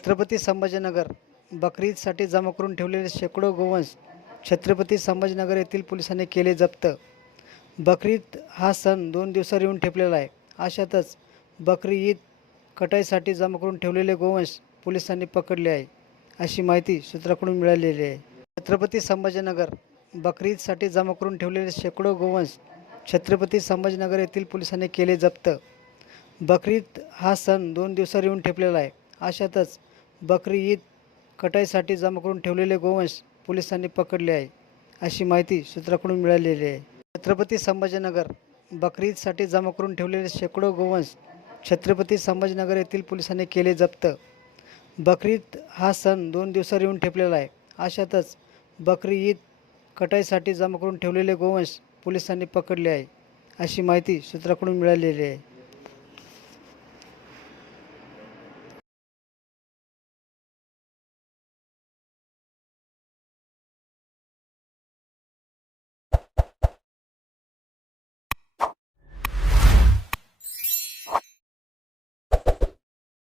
छत्रपती संभाजीनगर बकरीदसाठी जमा करून ठेवलेले शेकडो गोवंश छत्रपती संभाजीनगर येथील पोलिसांनी केले जप्त. बकरीद हा सण दोन दिवसावर येऊन ठेपलेला आहे. अशातच बकरी ईद कटाईसाठी जमा करून ठेवलेले गोवंश पोलिसांनी पकडले आहे अशी माहिती सूत्राकडून मिळालेली आहे. छत्रपती संभाजीनगर बकरीदसाठी जमा करून ठेवलेले शेकडो गोवंश छत्रपती संभाजीनगर येथील पोलिसांनी केले जप्त. बकरीद हा सण दोन दिवसावर येऊन ठेपलेला आहे. अशातच बकरी ईद कटाईसाठी जमा करून ठेवलेले गोवंश पोलिसांनी पकडले आहे अशी माहिती सूत्राकडून मिळालेली आहे. छत्रपती संभाजीनगर बकरी ईदसाठी जमा करून ठेवलेले शेकडो गोवंश छत्रपती संभाजीनगर येथील पोलिसांनी केले जप्त. बकरी ईद हा सण दोन दिवसावर येऊन ठेपलेला आहे. अशातच बकरी ईद कटाईसाठी जमा करून ठेवलेले गोवंश पोलिसांनी पकडले आहे अशी माहिती सूत्राकडून मिळालेली आहे.